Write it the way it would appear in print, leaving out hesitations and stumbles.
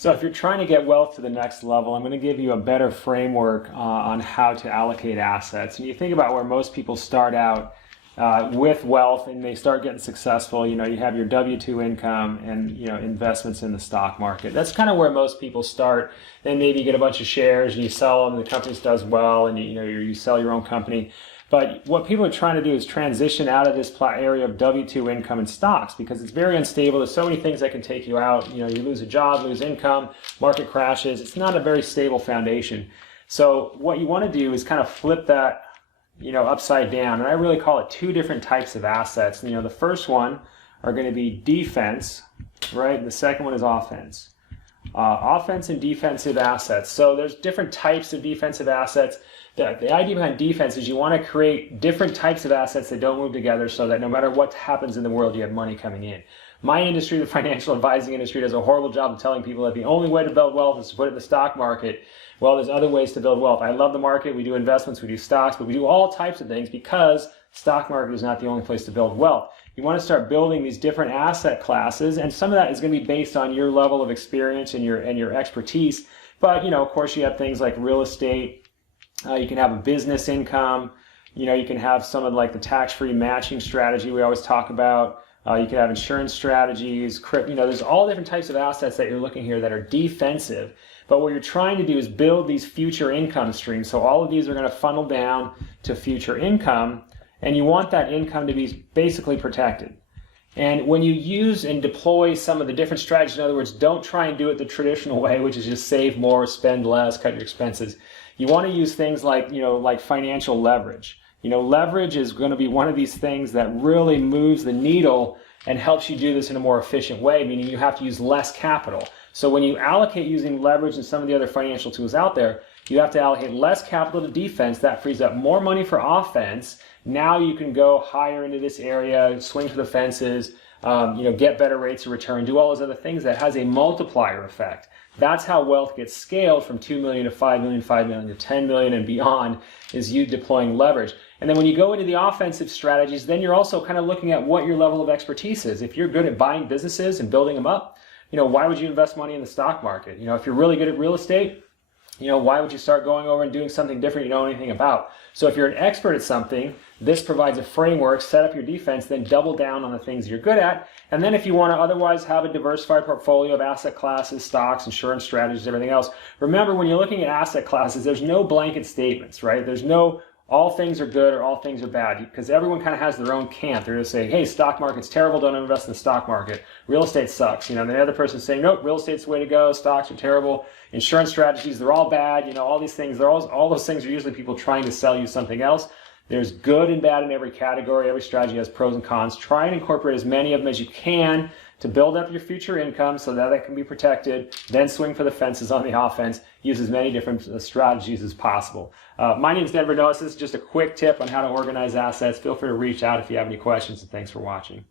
So if you're trying to get wealth to the next level, I'm going to give you a better framework on how to allocate assets. And you think about where most people start out with wealth and they start getting successful. You have your W-2 income and investments in the stock market. That's kind of where most people start. Then maybe you get a bunch of shares and you sell them, and the company does well, and you sell your own company. But what people are trying to do is transition out of this area of W-2 income and stocks, because it's very unstable. There's so many things that can take you out. You lose a job, lose income, market crashes. It's not a very stable foundation. So what you want to do is kind of flip that, upside down. And I really call it two different types of assets. The first one are going to be defense, right? And the second one is offense. Offense and defensive assets. So there's different types of defensive assets. The idea behind defense is you want to create different types of assets that don't move together, so that no matter what happens in the world, you have money coming in. My industry, the financial advising industry, does a horrible job of telling people that the only way to build wealth is to put it in the stock market. Well, there's other ways to build wealth. I love the market. We do investments, we do stocks, but we do all types of things, because stock market is not the only place to build wealth. You want to start building these different asset classes, and some of that is going to be based on your level of experience and your expertise. But, of course, you have things like real estate. You can have a business income. You can have some of the tax-free matching strategy we always talk about. You can have insurance strategies. There's all different types of assets that you're looking here that are defensive. But what you're trying to do is build these future income streams. So all of these are going to funnel down to future income, and you want that income to be basically protected. And when you use and deploy some of the different strategies, in other words, don't try and do it the traditional way, which is just save more, spend less, cut your expenses. You want to use things like financial leverage. Leverage is going to be one of these things that really moves the needle and helps you do this in a more efficient way, meaning you have to use less capital. So when you allocate using leverage and some of the other financial tools out there, you have to allocate less capital to defense. That frees up more money for offense. Now you can go higher into this area, swing for the fences, get better rates of return, do all those other things that has a multiplier effect. That's how wealth gets scaled from 2 million to 5 million, 5 million to 10 million and beyond, is you deploying leverage. And then when you go into the offensive strategies, then you're also kind of looking at what your level of expertise is. If you're good at buying businesses and building them up, why would you invest money in the stock market? If you're really good at real estate, why would you start going over and doing something different you don't know anything about? So if you're an expert at something, this provides a framework, set up your defense, then double down on the things you're good at. And then if you want to otherwise have a diversified portfolio of asset classes, stocks, insurance strategies, everything else, remember when you're looking at asset classes, there's no blanket statements, right? There's no all things are good or all things are bad, because everyone kind of has their own camp. They're going to say, hey, stock market's terrible, don't invest in the stock market. Real estate sucks. And the other person's saying, nope, real estate's the way to go, stocks are terrible. Insurance strategies, they're all bad. All these things, all those things are usually people trying to sell you something else. There's good and bad in every category. Every strategy has pros and cons. Try and incorporate as many of them as you can to build up your future income so that it can be protected. Then swing for the fences on the offense. Use as many different strategies as possible. My name is Denver Noah. This is just a quick tip on how to organize assets. Feel free to reach out if you have any questions, and thanks for watching.